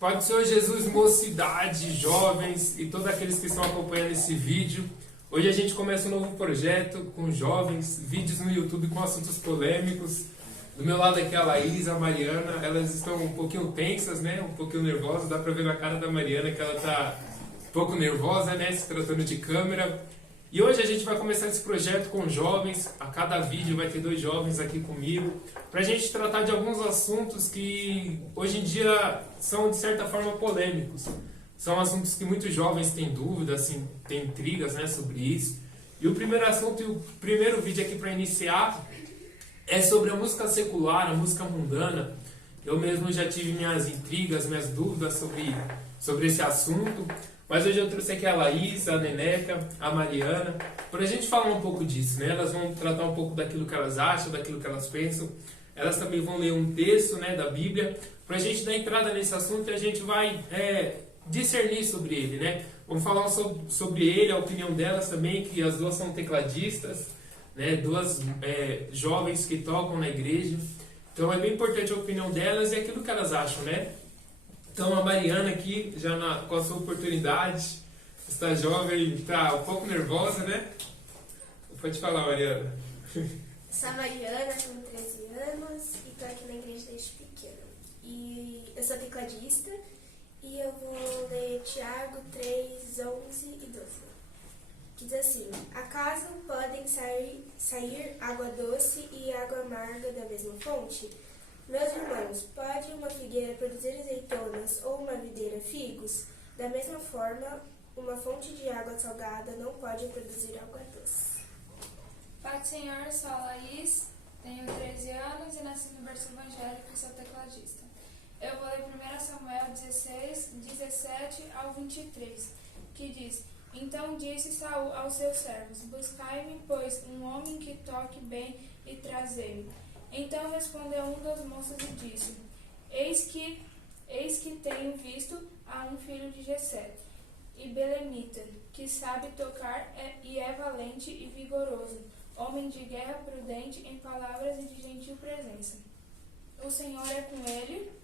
Pai do Senhor Jesus, mocidade, jovens e todos aqueles que estão acompanhando esse vídeo. Hoje a gente começa um novo projeto com jovens, vídeos no YouTube com assuntos polêmicos. Do meu lado aqui a Laís, a Mariana, elas estão um pouquinho tensas, né? Um pouquinho nervosas, dá pra ver na cara da Mariana que ela tá um pouco nervosa, né? Se tratando de câmera. E hoje a gente vai começar esse projeto com jovens, a cada vídeo vai ter 2 jovens aqui comigo, pra gente tratar de alguns assuntos que hoje em dia são de certa forma polêmicos. São assuntos que muitos jovens têm dúvidas, assim, têm intrigas, né, sobre isso. E o primeiro assunto e o primeiro vídeo aqui para iniciar é sobre a música secular, a música mundana. Eu mesmo já tive minhas intrigas, minhas dúvidas sobre esse assunto. Mas hoje eu trouxe aqui a Laís, a Neneca, a Mariana, para a gente falar um pouco disso, né? Elas vão tratar um pouco daquilo que elas acham, daquilo que elas pensam. Elas também vão ler um texto, né, da Bíblia, para a gente dar entrada nesse assunto e a gente vai discernir sobre ele, né? Vamos falar sobre ele, a opinião delas também, que as duas são tecladistas, né? 2 jovens que tocam na igreja. Então é bem importante a opinião delas e aquilo que elas acham, né? Então a Mariana aqui, já com a sua oportunidade, esta jovem está um pouco nervosa, né? Pode falar, Mariana. Sou a Mariana, tenho 13 anos e estou aqui na igreja desde pequena. E eu sou tecladista e eu vou ler Tiago 3, 11 e 12. Que diz assim: acaso podem sair água doce e água amarga da mesma fonte? Meus irmãos, pode uma figueira produzir azeitonas ou uma videira figos? Da mesma forma, uma fonte de água salgada não pode produzir água doce. Pai do Senhor, sou a Laís, tenho 13 anos e nasci no berço evangélico e sou tecladista. Eu vou ler 1 Samuel 16, 17 ao 23, que diz: então disse Saul aos seus servos: buscai-me, pois, um homem que toque bem e trazei-me. Então respondeu um dos moços e disse: Eis que tenho visto a um filho de Jessé, e belemita, que sabe tocar e é valente e vigoroso, homem de guerra, prudente em palavras e de gentil presença. O Senhor é com ele.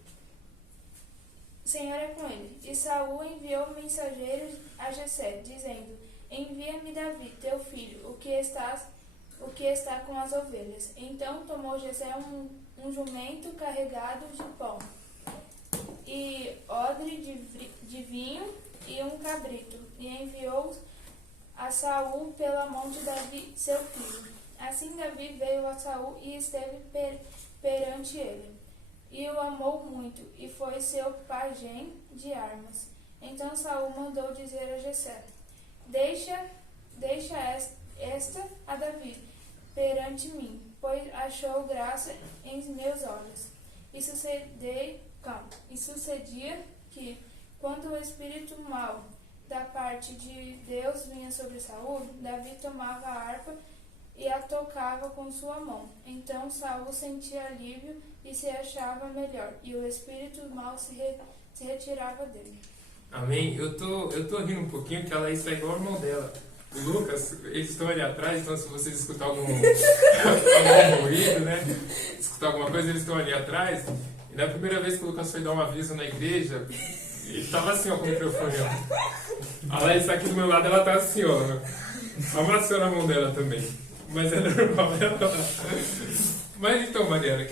E Saul enviou mensageiros a Jessé, dizendo: envia-me Davi, teu filho, o que está com as ovelhas. Então tomou Jessé um jumento carregado de pão, e odre de vinho e um cabrito, e enviou a Saul pela mão de Davi, seu filho. Assim Davi veio a Saul e esteve perante ele, e o amou muito, e foi seu pajem de armas. Então Saul mandou dizer a Jessé: deixa esta a Davi perante mim, pois achou graça em meus olhos. E sucedia que, quando o espírito mau da parte de Deus vinha sobre Saul, Davi tomava a harpa e a tocava com sua mão. Então Saul sentia alívio e se achava melhor, e o espírito mau se retirava dele. Amém? Eu tô rindo um pouquinho porque ela está igual ao irmão dela. O Lucas, eles estão ali atrás, então se vocês escutar algum ruído, né? Escutar alguma coisa, eles estão ali atrás. E na primeira vez que o Lucas foi dar um aviso na igreja, ele estava assim, ó, com o microfone, ó. A Laís está aqui do meu lado, ela tá assim, ó, abraçando a mão dela também. Mas é normal, ela tá. Mas então, Mariana,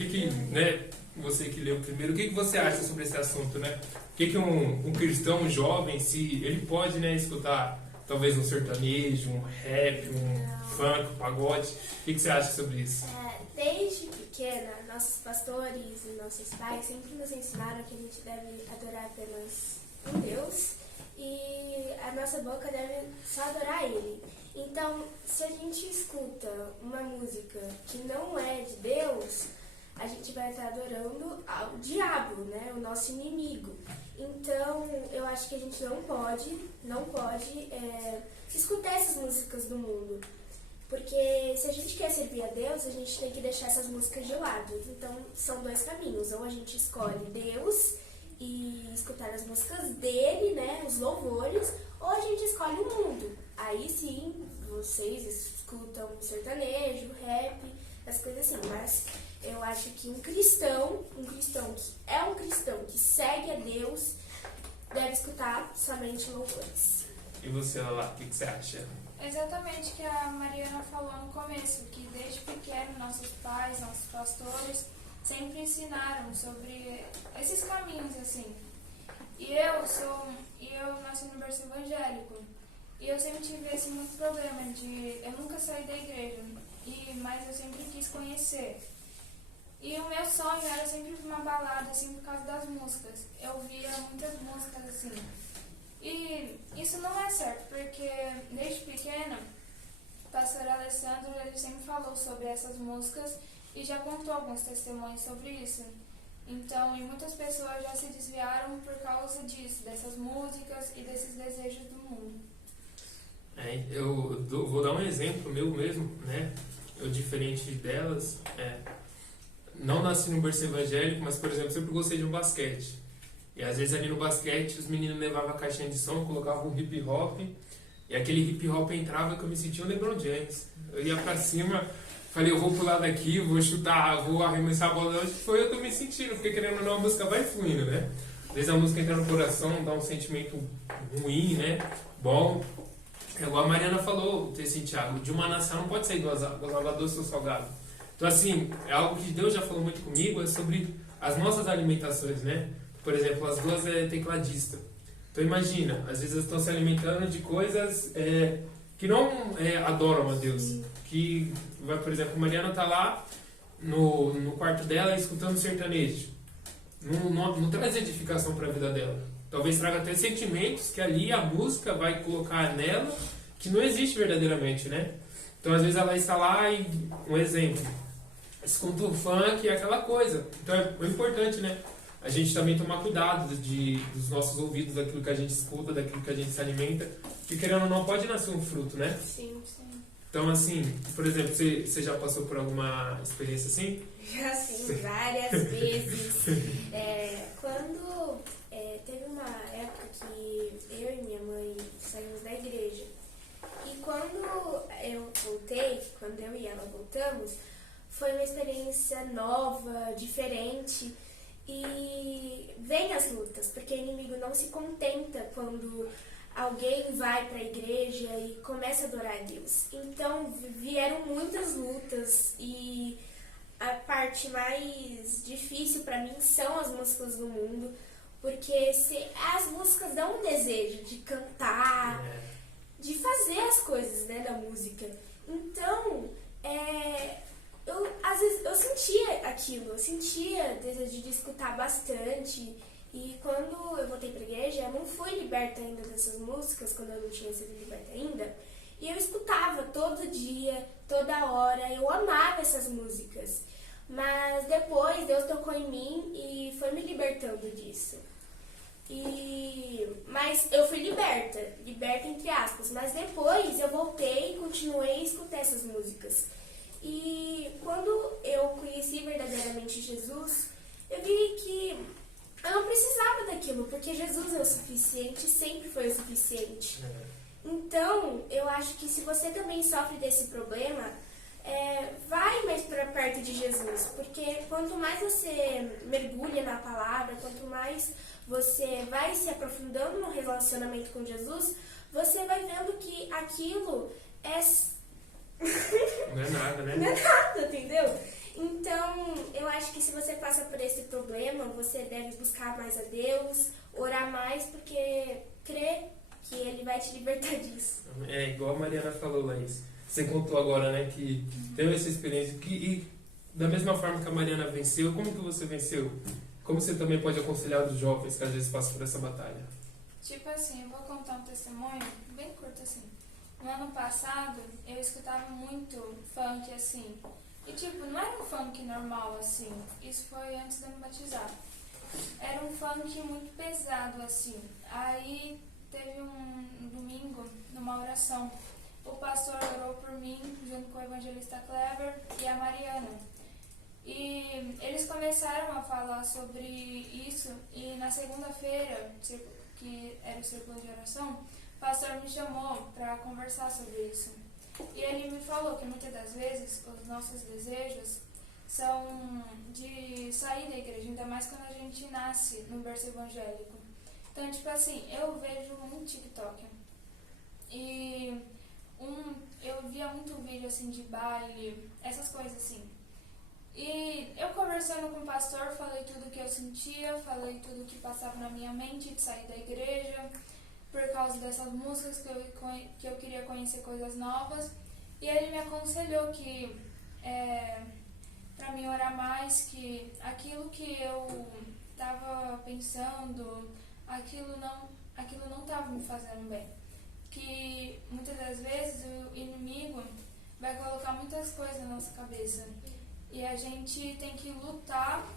né, você que leu primeiro, o que você acha sobre esse assunto, né? O que um cristão, um jovem, se ele pode, né, escutar talvez um sertanejo, um rap, um funk, um pagode? O que você acha sobre isso? Desde pequena, nossos pastores e nossos pais sempre nos ensinaram que a gente deve adorar apenas um Deus e a nossa boca deve só adorar Ele. Então, se a gente escuta uma música que não é de Deus, a gente vai estar adorando ao diabo, né? O nosso inimigo. Então, eu acho que a gente não pode escutar essas músicas do mundo. Porque se a gente quer servir a Deus, a gente tem que deixar essas músicas de lado. Então, são 2 caminhos. Ou a gente escolhe Deus e escutar as músicas dele, né? Os louvores. Ou a gente escolhe o mundo. Aí sim, vocês escutam sertanejo, rap, as coisas assim. Mas eu acho que um cristão que é um cristão, que segue a Deus, deve escutar somente louvores. E você, Lala, o que você acha? Exatamente o que a Mariana falou no começo, que desde pequeno nossos pais, nossos pastores sempre ensinaram sobre esses caminhos assim. E eu nasci no berço evangélico. E eu sempre tive esse muito problema de eu nunca saí da igreja, mas eu sempre quis conhecer. E o meu sonho era sempre ir pra uma balada, assim, por causa das músicas. Eu via muitas músicas assim. E isso não é certo, porque desde pequena, o pastor Alessandro ele sempre falou sobre essas músicas e já contou alguns testemunhos sobre isso. Então, e muitas pessoas já se desviaram por causa disso, dessas músicas e desses desejos do mundo. Vou dar um exemplo meu mesmo, né? Eu, diferente delas, não nasci no berço evangélico, mas, por exemplo, sempre gostei de um basquete. E às vezes ali no basquete os meninos levavam a caixinha de som, colocavam um hip hop, e aquele hip hop entrava que eu me sentia o LeBron James. Eu ia pra cima, falei, eu vou pular daqui, vou chutar, vou arremessar a bola. Hoje foi eu tô me sentindo, porque querendo ou não, a música vai fluindo, né? Às vezes a música entra no coração, dá um sentimento ruim, né? Bom. É igual a Mariana falou, Thiago, de uma nação não pode sair duas águas doce ou salgado. Então, assim, é algo que Deus já falou muito comigo, é sobre as nossas alimentações, né? Por exemplo, as duas é tecladista. Então, imagina, às vezes elas estão se alimentando de coisas que não adoram a Deus. Que, por exemplo, a Mariana tá lá no quarto dela escutando sertanejo. Não traz edificação para a vida dela. Talvez traga até sentimentos que ali a música vai colocar nela que não existe verdadeiramente, né? Então, às vezes ela está lá e, um exemplo, escuta o funk e aquela coisa. Então, é importante, né? A gente também tomar cuidado dos nossos ouvidos, daquilo que a gente escuta, daquilo que a gente se alimenta, que querendo ou não pode nascer um fruto, né? Sim, sim. Então, assim, por exemplo, você já passou por alguma experiência assim? Já sim, várias vezes. Quando teve uma época que eu e minha mãe saímos da igreja. E quando eu voltei, quando eu e ela voltamos, foi uma experiência nova, diferente. E vem as lutas, porque o inimigo não se contenta quando alguém vai para a igreja e começa a adorar a Deus. Então vieram muitas lutas e a parte mais difícil para mim são as músicas do mundo, porque as músicas dão um desejo de cantar, de fazer as coisas, né, da música. Então, às vezes eu sentia aquilo, eu sentia desejo de escutar bastante. E quando eu voltei pra igreja, eu não fui liberta ainda dessas músicas, quando eu não tinha sido liberta ainda. E eu escutava todo dia, toda hora, eu amava essas músicas. Mas depois Deus tocou em mim e foi me libertando disso. Mas eu fui liberta entre aspas, mas depois eu voltei e continuei a escutar essas músicas. E quando eu conheci verdadeiramente Jesus, eu vi que eu não precisava daquilo, porque Jesus é o suficiente, sempre foi o suficiente. Então, eu acho que se você também sofre desse problema, vai mais para perto de Jesus, porque quanto mais você mergulha na palavra, quanto mais você vai se aprofundando no relacionamento com Jesus, você vai vendo que aquilo não é nada, né? Não é nada, entendeu? Então, eu acho que se você passa por esse problema, você deve buscar mais a Deus, orar mais, porque crê que Ele vai te libertar disso. É igual a Mariana falou, Laís. Você contou agora, né, que teve essa experiência. E da mesma forma que a Mariana venceu, como que você venceu? Como você também pode aconselhar os jovens que às vezes passam por essa batalha? Tipo assim, eu vou contar um testemunho bem curto assim. No ano passado, eu escutava muito funk assim. E tipo, não era um funk normal assim. Isso foi antes de eu me batizar. Era um funk muito pesado assim. Aí teve um domingo, numa oração, o pastor orou por mim, junto com o evangelista Clever e a Mariana. E eles começaram a falar sobre isso, e na segunda-feira, que era o círculo de oração, o pastor me chamou para conversar sobre isso. E ele me falou que muitas das vezes os nossos desejos são de sair da igreja, ainda mais quando a gente nasce no berço evangélico. Então, tipo assim, eu vejo muito TikTok. E eu via muito vídeo assim de baile, essas coisas assim. E eu conversando com o pastor, falei tudo que eu sentia, falei tudo que passava na minha mente de sair da igreja, por causa dessas músicas que eu queria conhecer coisas novas. E ele me aconselhou que para mim orar mais, que aquilo que eu estava pensando, aquilo não estava me fazendo bem. Que muitas das vezes o inimigo vai colocar muitas coisas na nossa cabeça. E a gente tem que lutar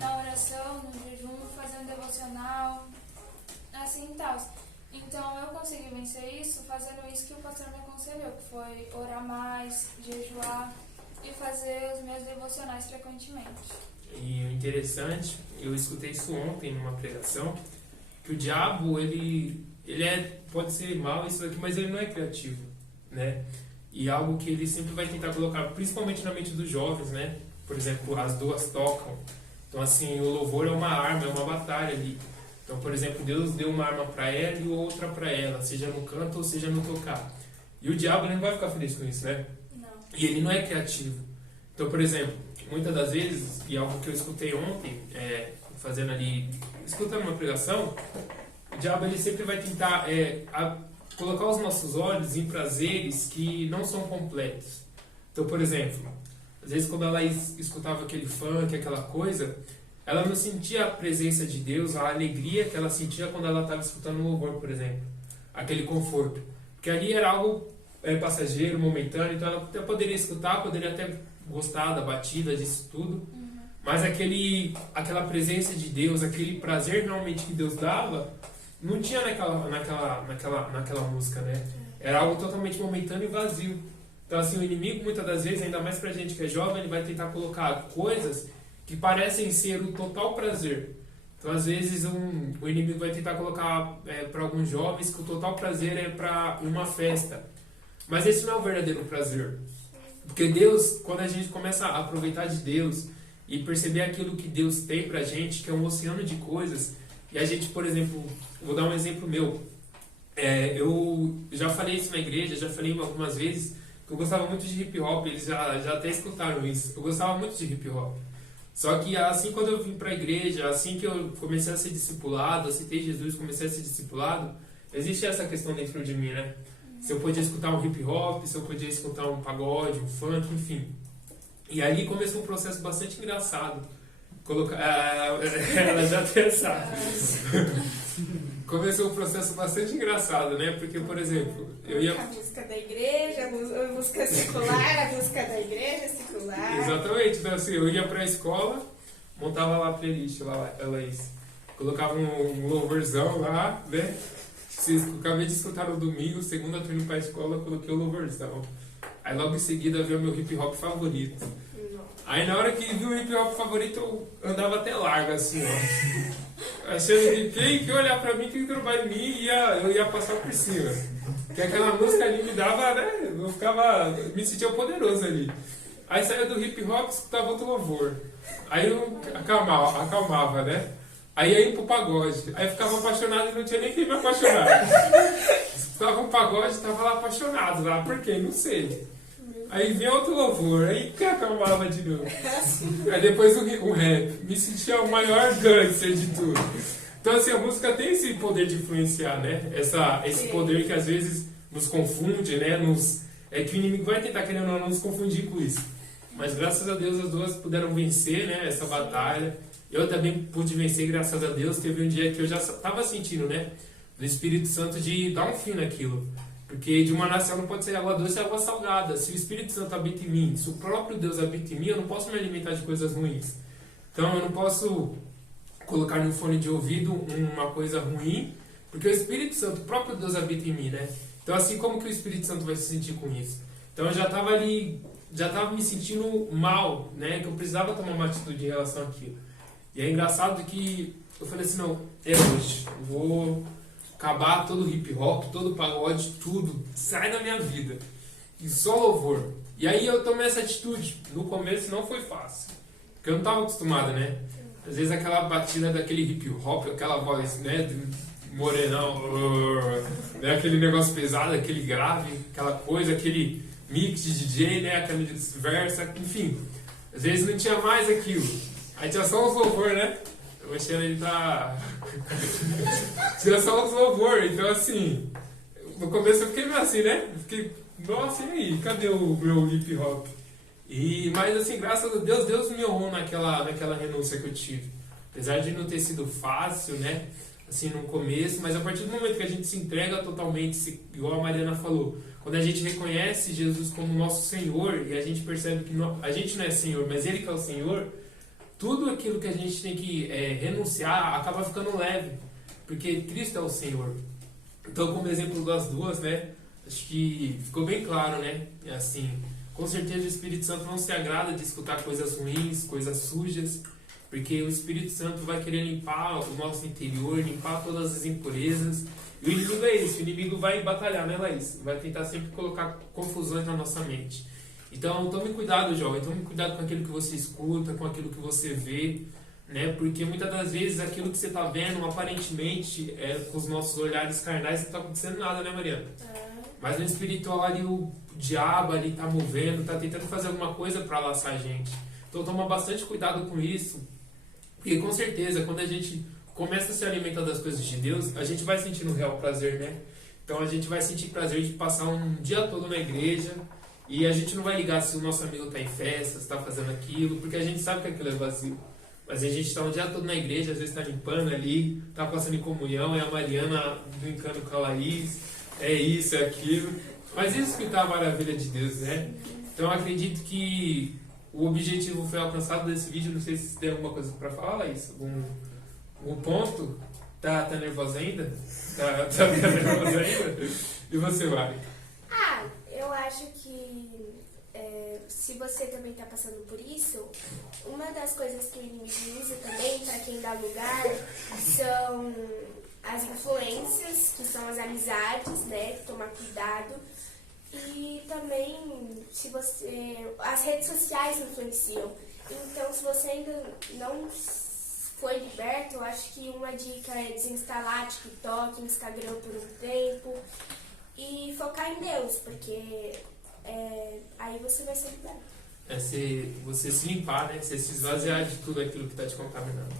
na oração, no jejum, fazendo devocional, assim e tal. Então eu consegui vencer isso fazendo isso que o pastor me aconselhou, que foi orar mais, jejuar e fazer os meus devocionais frequentemente. E o interessante, eu escutei isso ontem numa pregação, que o diabo, ele pode ser mau isso aqui, mas ele não é criativo, né? E algo que ele sempre vai tentar colocar, principalmente na mente dos jovens, né? Por exemplo, as duas tocam. Então, assim, o louvor é uma arma, é uma batalha ali. Então, por exemplo, Deus deu uma arma para ela e outra para ela, seja no canto ou seja no tocar. E o diabo ele não vai ficar feliz com isso, né? Não. E ele não é criativo. Então, por exemplo, muitas das vezes, e algo que eu escutei ontem, escutando uma pregação, o diabo ele sempre vai tentar colocar os nossos olhos em prazeres que não são completos. Então, por exemplo, às vezes quando ela escutava aquele funk, aquela coisa, ela não sentia a presença de Deus, a alegria que ela sentia quando ela estava escutando o louvor, por exemplo. Aquele conforto. Porque ali era algo passageiro, momentâneo, então ela até poderia escutar, poderia até gostar da batida, disso tudo. Mas aquela presença de Deus, aquele prazer realmente que Deus dava, não tinha naquela música, né? Era algo totalmente momentâneo e vazio. Então, assim, o inimigo, muitas das vezes, ainda mais pra gente que é jovem, ele vai tentar colocar coisas que parecem ser o total prazer. Então, às vezes, o inimigo vai tentar colocar para alguns jovens que o total prazer é para uma festa. Mas esse não é o verdadeiro prazer. Porque Deus, quando a gente começa a aproveitar de Deus e perceber aquilo que Deus tem pra gente, que é um oceano de coisas, e a gente, por exemplo, vou dar um exemplo meu. Eu já falei isso na igreja, já falei algumas vezes, que eu gostava muito de hip hop, eles já até escutaram isso. Eu gostava muito de hip hop. Só que assim, quando eu vim pra igreja, assim que eu comecei a ser discipulado, aceitei Jesus, comecei a ser discipulado, existe essa questão dentro de mim, né? Se eu podia escutar um hip hop, se eu podia escutar um pagode, um funk, enfim. E ali começou um processo bastante engraçado. Ela já até sabe. Começou um processo bastante engraçado, né? Porque, por exemplo, eu ia... A música da igreja, a música secular, a música da igreja secular. Exatamente. Então, assim, eu ia pra escola, montava lá a playlist, ela colocava um louvorzão lá, né? Acabei de escutar no domingo, segunda eu tô indo pra escola, coloquei o louvorzão. Aí logo em seguida veio o meu hip hop favorito. Aí na hora que vi o hip hop favorito, eu andava até largo, assim, ó. Achando que quem olhar pra mim, quem trovar em mim, eu ia passar por cima. Porque aquela música ali me dava, né? Me sentia poderoso ali. Aí saía do hip hop, escutava outro louvor. Aí eu acalmava, né? Aí ia pro pagode. Aí ficava apaixonado e não tinha nem quem me apaixonar. Escutava um pagode e tava lá apaixonado lá. Por quê? Não sei. Aí vinha outro louvor, aí que acalmava de novo. Aí depois um rap. Me sentia o maior gangster de tudo. Então assim, a música tem esse poder de influenciar, né? Esse poder que às vezes nos confunde, né? Que o inimigo vai tentar, querendo ou não, nos confundir com isso. Mas graças a Deus as duas puderam vencer, né? Essa batalha. Eu também pude vencer, graças a Deus. Teve um dia que eu já estava sentindo, né? Do Espírito Santo de dar um fim naquilo. Porque de uma nação não pode ser água doce e água salgada. Se o Espírito Santo habita em mim, se o próprio Deus habita em mim, eu não posso me alimentar de coisas ruins. Então eu não posso colocar no fone de ouvido uma coisa ruim, porque o Espírito Santo, o próprio Deus habita em mim, né? Então assim, como que o Espírito Santo vai se sentir com isso? Então eu já estava ali, já estava me sentindo mal, né? Que eu precisava tomar uma atitude em relação àquilo. E é engraçado que eu falei assim, não, é hoje, eu vou acabar todo hip hop, todo pagode, tudo, sai da minha vida. E só louvor. E aí eu tomei essa atitude. No começo não foi fácil, porque eu não estava acostumado, né? Às vezes aquela batida daquele hip hop, aquela voz, né, morenão, né? Aquele negócio pesado, aquele grave, aquela coisa, aquele mix de DJ, né? Aquela versa, enfim. Às vezes não tinha mais aquilo. Aí tinha só uns louvor, né? O Luciano, ele tá... tinha só uns louvor, então assim... No começo eu fiquei meio assim, né? Fiquei, nossa, e aí? Cadê o meu hip hop? Mas assim, graças a Deus, Deus me honrou naquela renúncia que eu tive. Apesar de não ter sido fácil, né? Assim, no começo, mas a partir do momento que a gente se entrega totalmente, igual a Mariana falou, quando a gente reconhece Jesus como nosso Senhor e a gente percebe que a gente não é Senhor, mas Ele que é o Senhor, tudo aquilo que a gente tem que renunciar acaba ficando leve, porque Cristo é o Senhor. Então, como exemplo das duas, né? Acho que ficou bem claro, né? Assim, com certeza o Espírito Santo não se agrada de escutar coisas ruins, coisas sujas, porque o Espírito Santo vai querer limpar o nosso interior, limpar todas as impurezas. E o inimigo é isso, o inimigo vai batalhar, né, Laís? Vai tentar sempre colocar confusões na nossa mente. Então, tome cuidado, jovem, tome cuidado com aquilo que você escuta, com aquilo que você vê, né? Porque muitas das vezes aquilo que você está vendo, aparentemente, com os nossos olhares carnais, não está acontecendo nada, né, Mariana? Mas no espiritual ali, o diabo ali está movendo, está tentando fazer alguma coisa para laçar a gente. Então, toma bastante cuidado com isso. Porque com certeza, quando a gente começa a se alimentar das coisas de Deus, a gente vai sentir um real prazer, né? Então a gente vai sentir prazer de passar um dia todo na igreja e a gente não vai ligar se o nosso amigo está em festa, se está fazendo aquilo, porque a gente sabe que aquilo é vazio. Mas a gente está um dia todo na igreja, às vezes está limpando ali, está passando em comunhão, é a Mariana brincando com a Laís, é isso, é aquilo. Mas isso que está a maravilha de Deus, né? Então eu acredito que o objetivo foi alcançado desse vídeo. Não sei se tem alguma coisa para falar, Laís. Algum ponto? Tá nervosa ainda? Tá nervosa ainda? E você, Mari? Eu acho que se você também está passando por isso, uma das coisas que o inimigo usa também para quem dá lugar são as influências, que são as amizades, né? Tomar cuidado. E também, as redes sociais influenciam. Então, se você ainda não foi liberto, eu acho que uma dica é desinstalar TikTok, Instagram por um tempo e focar em Deus, porque aí você vai ser liberto. Você se limpar, né? Você se esvaziar de tudo aquilo que está te contaminando.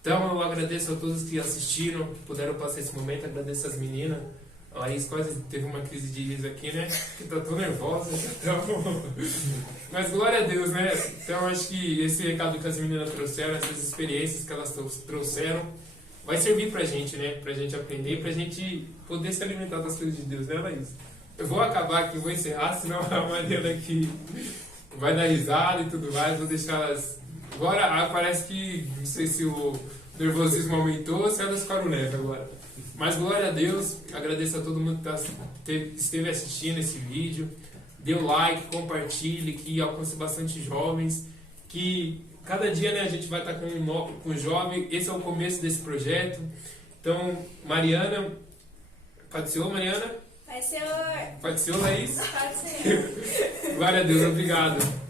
Então, eu agradeço a todos que assistiram, que puderam passar esse momento. Agradeço as meninas. A Laís quase teve uma crise de riso aqui, né? Que tá tão nervosa. Então... Mas glória a Deus, né? Então acho que esse recado que as meninas trouxeram, essas experiências que elas trouxeram, vai servir pra gente, né? Pra gente aprender, pra gente poder se alimentar das coisas de Deus, né, Laís? Eu vou acabar aqui, vou encerrar, senão a Mariana aqui vai dar risada e tudo mais. Vou deixar elas... Agora parece que, não sei se o nervosismo aumentou ou se elas ficaram leve agora. Mas glória a Deus, agradeço a todo mundo que esteve assistindo esse vídeo. Dê o like, compartilhe, que alcance bastante jovens. Que cada dia, né, a gente vai estar com jovem. Esse é o começo desse projeto. Então, Mariana, pode ser, Mariana? Pai, Senhor. Pode ser, Laís? Pode ser. Glória a Deus, obrigado.